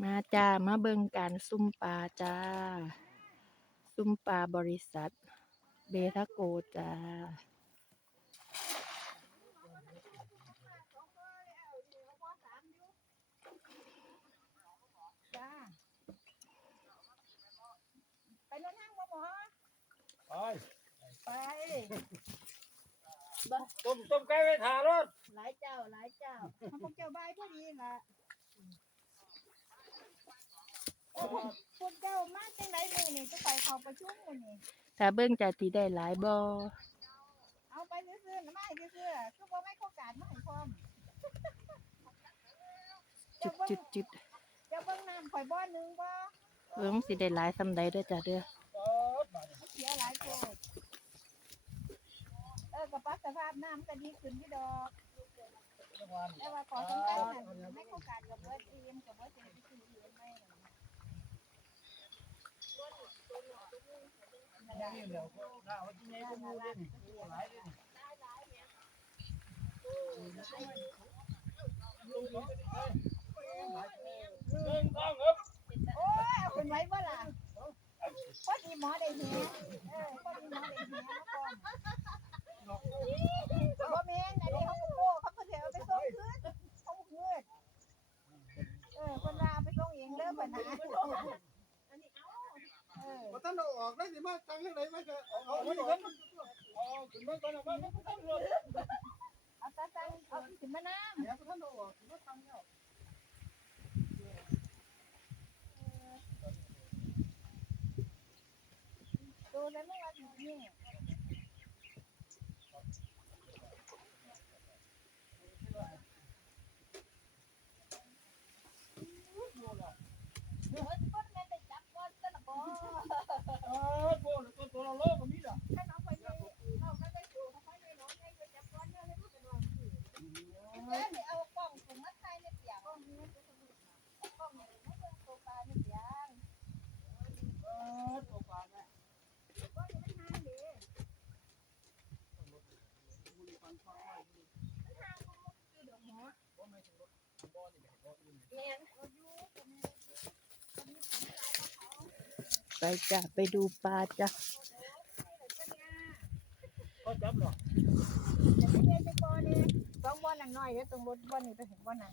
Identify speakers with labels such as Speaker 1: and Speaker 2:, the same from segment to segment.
Speaker 1: มาจ้า มาเบิ่งการซุ่มปลาจ้า ซุ่มปลาบริษัท เบทาโกจ้า
Speaker 2: จ้าไปแล้วนั่งบ่หมอ
Speaker 3: ไป
Speaker 2: ไป
Speaker 3: ต้มต้มไก่ไว้ทารถ
Speaker 2: หลายเจ้าหลายเจ้าเขาพวกเจ้าบายพอดีล่ะ โอ้พวกพวกเจ้ามาจังไหนมือนี่จะไปเขาประชุมมือนี่
Speaker 1: ถ้าเบิ่งจะสิได้หลายบ่
Speaker 2: เอาไปซื้อๆนะไม่ซื้อๆคือว่าไม่เข้าการมาให้พร้อม
Speaker 1: จุดจุดจุด
Speaker 2: เจ้าเบิ่งน้ำข่อยบ่อนึงบ่
Speaker 1: เบิ่งสิได้หลายซำใดเด้อจ้าเด้อ
Speaker 2: มันเสียหลายโพดเออกระปักสภาพน้ำก็ดีขึ้นที่ดอกแต่ว่าขอสำคัญน่ะไม่เข้าการกับเบิร์ดเอ็มกับเบิร์ดเอ็มที่คือเอ็มไม่ 我，来今天
Speaker 3: 这里，我来这里。านเอา
Speaker 2: ออกได้สิ
Speaker 4: มาตังยังไงไม่จะเอา
Speaker 3: เอา
Speaker 4: เอา
Speaker 3: ไม่
Speaker 4: อ
Speaker 3: ก่
Speaker 4: อ
Speaker 3: อกนเอาขึ้นไปก่อนนะมันต้องรถ
Speaker 2: เอาตาตังเอาขึ้นมาน้ำ
Speaker 4: เดี๋ยวท่านเราออกมาทำแล้ว
Speaker 2: ดูแล้วไม่ว่าสินี่ เฮ้ยคนแม่นได้จับก่อนซะละบ่
Speaker 3: เออตัวตัวตัวเราโลกก็มีล่ะ
Speaker 2: ถ้าน้องไปนี่เอาไปได้อยู่เขาไปได้น้องให้ไปจับก่อนเด้อให้พูดกันว่าสิเอ้ยนี่เอากล้องถุงมาถ่ายในเปียกกล้องนี้มันจะสนุกนะกล้องนี่ไม่เบิ่งตัวปลาในเปียก
Speaker 3: เออตัวปลาเนี่ย
Speaker 2: กล้องนี่มันห่างเด้มันห่างบ่คือดอกหมอแม่นเอาอยู่ก็แม่น
Speaker 1: ไปจ้าไปดูปลาจ้า
Speaker 3: ก็จับหรอ
Speaker 2: จะไม่เป็นไปก่อนนี่ต้องบ่อนั่นน้อยเด้อตรงบ่บ่นี่ไปถึงบ่อนั่น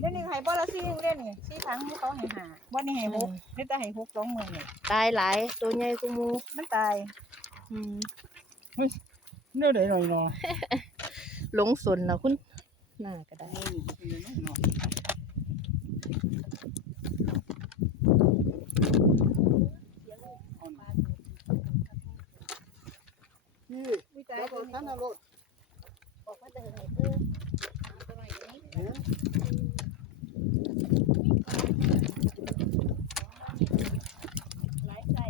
Speaker 2: เดี๋ยวนี้ให้บ่อละ4นึงเด้อนี่4ถังเขาให้ห้าบ่นี่ให้หกนี่แต่ให้หกสองมื้อนี่
Speaker 1: ตายหลายตัวใหญ่กูมู
Speaker 2: มันตาย
Speaker 1: อืม
Speaker 3: เนื้อไหนหน่อยเนาะ
Speaker 1: หลงสนแล้วคุณหน้าก็ได้
Speaker 4: นี่
Speaker 2: มีแต่
Speaker 4: แล้วก็ท่านเอารถ
Speaker 2: บอกว่าจะเห็นเออเอาไปไว้อย่างนี้
Speaker 4: เนี่ย
Speaker 2: หลายใส่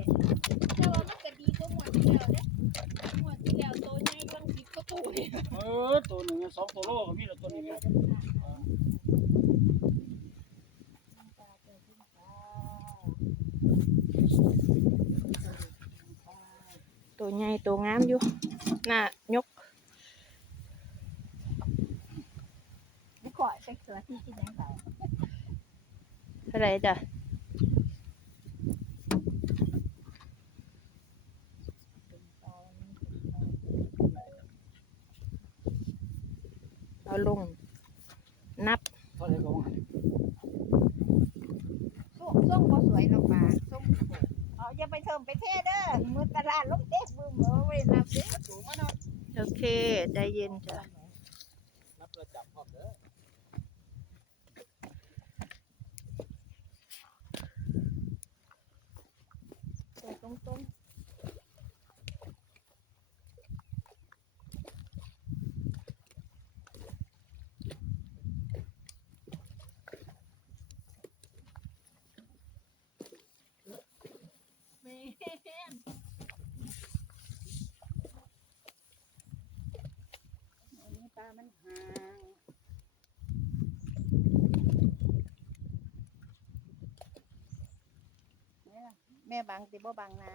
Speaker 2: แต่ว่ามันก็ดีกว่าหมดที่แล้วเด้หมวดที่แล้วตัวใหญ่บางทีก็ตเนี่ย
Speaker 3: เออตัวหนึ่งสองตัวโลก็มีแล้วตัวนี้
Speaker 1: ตัวใหญ่ตัวงามอยู่หน้ายก
Speaker 2: ไม่ขอใส่เสือที่กินยังไง
Speaker 1: เท่าไหรจ้ะเอาลง นับ
Speaker 3: เท่าไหร่ก็ว่า
Speaker 2: ส้มส้มบ่สวยหรอกป่าส้มเอาอย่าไปเทิมไปเทเด้อมือตลาดลงเด็กมื
Speaker 1: โอเค ใจเย็นจ้ะ
Speaker 3: นับประจับพร้อมเด้อ
Speaker 2: สวยตรงๆแม่นอันนี้ปลามันห่างแม่ล่ะแม่บังติบ่บังนะ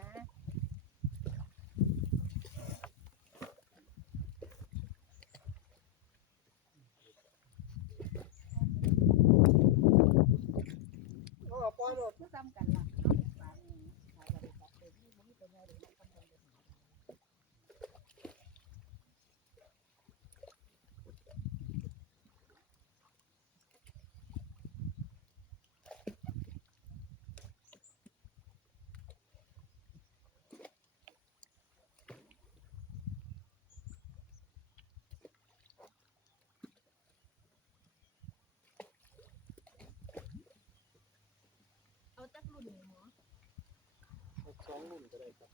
Speaker 5: สองรุ่นก็ได้ครับ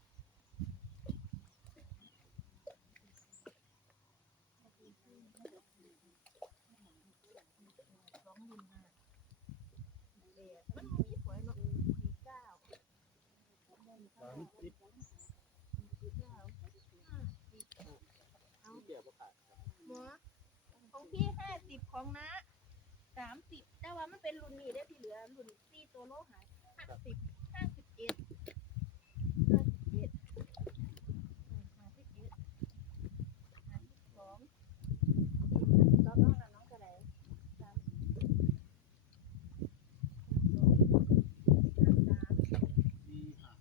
Speaker 4: มันมีสวยเนาะสี่เก้า
Speaker 5: สามสิบ
Speaker 4: สี่เก้าห้าสิบ
Speaker 5: เอาเกี่ยวกับขาดครับ
Speaker 4: หมอของพี่ห้าสิบของน้าสามสิบแต่ว่ามันเป็นรุ่นนี้ได้อที่เหลือรุ่นสี่ตัวโลหายห้าสิบห้าสิบเอ็ดห้าสิบเอ็ดอืมห้าสิบเอ็ดห้าสิบสองห้าสิบสองน้องน่ะน้องเท่าไหร่สามสิบสองสามสาม
Speaker 5: สี่ห้า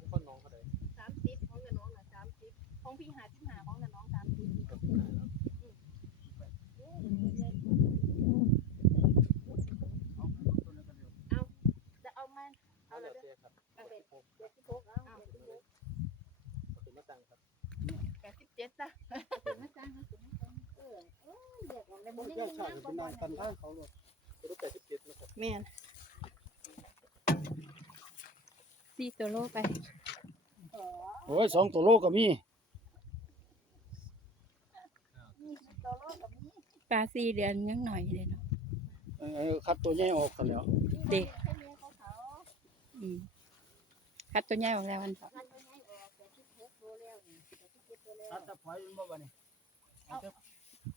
Speaker 5: ทุกคนน้องเขาได้
Speaker 4: สามสิบของกับน้องน่ะสามสิบของพี่หาสิบห้าของกับน้องสามสิบ
Speaker 5: กับที่ไหนแล้ว
Speaker 4: เอ้ย
Speaker 5: เอาตัวนั้นกันเร็ว
Speaker 4: จะเอามา
Speaker 5: เอา
Speaker 4: เอา
Speaker 5: แล้
Speaker 4: ละ
Speaker 5: ว
Speaker 4: เด้อ
Speaker 5: เสียครับ
Speaker 4: เอาเลย
Speaker 5: หก
Speaker 4: เจ็ดสิบหกเอาเจ็ดสิบหก
Speaker 5: เอาถึงมาตังครับ
Speaker 4: แปดสิบเจ็ดจ้ะเออเออเรียกว่าในบุญ
Speaker 3: เจ้าชายเป็นนางกันท่าเขาเลย
Speaker 5: รูปแปดสิบเจ็ดนะครับ
Speaker 1: แม่นสี่ตัวโลไป
Speaker 3: โอ้ยสองตัวโลก็มี
Speaker 1: ปลาสี่เดือนยังหน่อยเลยเนาะ
Speaker 3: เออคัดตัวใหญ่ออกกันแล้ว
Speaker 1: เด็ก
Speaker 4: คั
Speaker 1: ดตัวใหญ่ออกแล้วมันต่อ
Speaker 4: ทำ ตัดตะ
Speaker 3: ไคร้มันบ่บัดนี้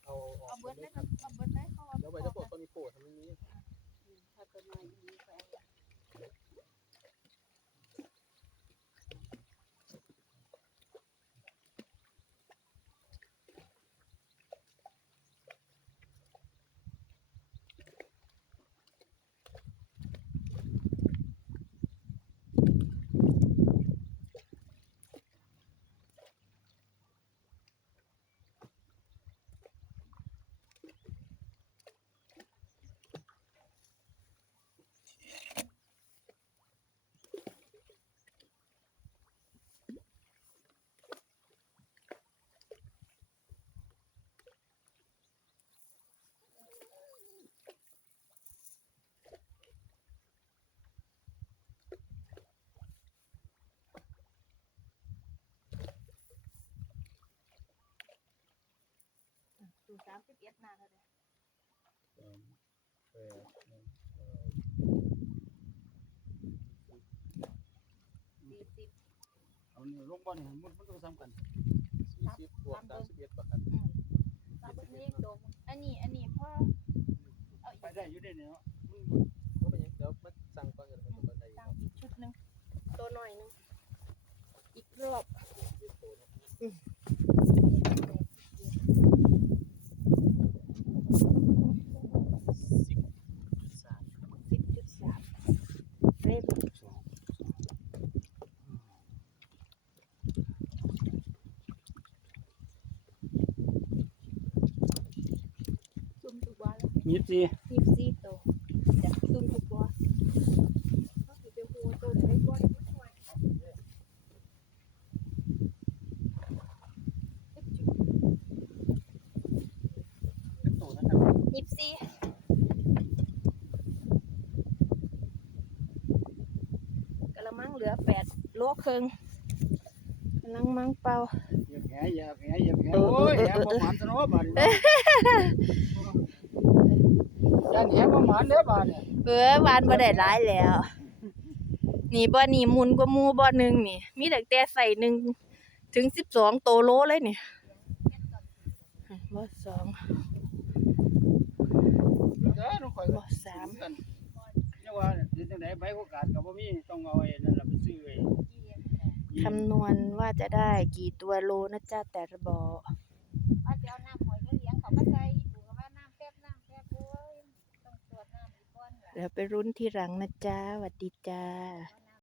Speaker 5: เอาออก
Speaker 4: เอาเบิร์ด
Speaker 5: เล
Speaker 4: ได้
Speaker 5: ย
Speaker 4: เอาเบิร์ดได้เขาเอา
Speaker 5: เดี๋ยวไปจะปลดตอนนี้โผล่ทำนี้
Speaker 4: ถ้ ดูสามสิบเอ็ดนานแล้วเลย
Speaker 5: แปด
Speaker 4: สี่สิบ
Speaker 3: เอานี่ลงบ่นี่มันมันก็ซ้ำกัน
Speaker 5: สี่สิบบวกสามสิบเอ็ดบาทครับ
Speaker 4: อืมสามสิบเอ็ดโดมอันนี้อันนี้พ่อเอาอีก
Speaker 3: ไปได้อยู่ได้เนี่ยเนาะ
Speaker 5: ก็เป็นยังเดี๋ยวมาสั่งก่อนกันครับบันไดค
Speaker 4: สั่
Speaker 5: รั
Speaker 4: ง
Speaker 5: บ
Speaker 4: อีกชุดหนึ่งตัวหน่อยหนึงอีกรอบ
Speaker 5: สิบจุดสาม
Speaker 4: สิบจุดสามเรียบซุ่มทุกวันแล้ว
Speaker 3: ยี่สิบสี่
Speaker 4: ยี่สิบสี่ตัวจะซุ่มทุกวันก็คือเป็นหัวตัวเล็กวันนิดหน่อย
Speaker 3: เป็นตัวนะครับ
Speaker 4: ยี่สิบสี่กระมังเหลือแปดโลครึ่งกำลังมังเป่า
Speaker 3: เหยียบแหเหยียบแหเหยียบแหโอ้ยแหบ่หมานซะเนาะบาดนี้ เนาะยันบ่หมานเด้อบาดเนี่ย
Speaker 1: เออวานบ่ได้ร้ายแล้ว นี่บ่นี่มุนกว่าหมูบ่หนึ่งนี่ มีตั้งแต่ใส่หนึ่งถึงสิบสองโตโลเลยนี่บ่สอง
Speaker 3: เด้อน้องข่อย
Speaker 1: บ่สาม
Speaker 3: กันยังว่าเนี่ยสิจังได๋ใบโอกาสก็บ่มีต้องเอาไอ้นั่นล่ะไปซื้อไอ้
Speaker 1: คำนวณว่าจะได้กี่ตัวโลนะจ๊ะแต่ละบอ
Speaker 4: ว่าจะเอาน้ำหอยเลี้ยงเขามาใส่ เหรอ
Speaker 1: เดี๋ยวไปรุ้นทีหลังนะจ๊ะสวัสดีจ้า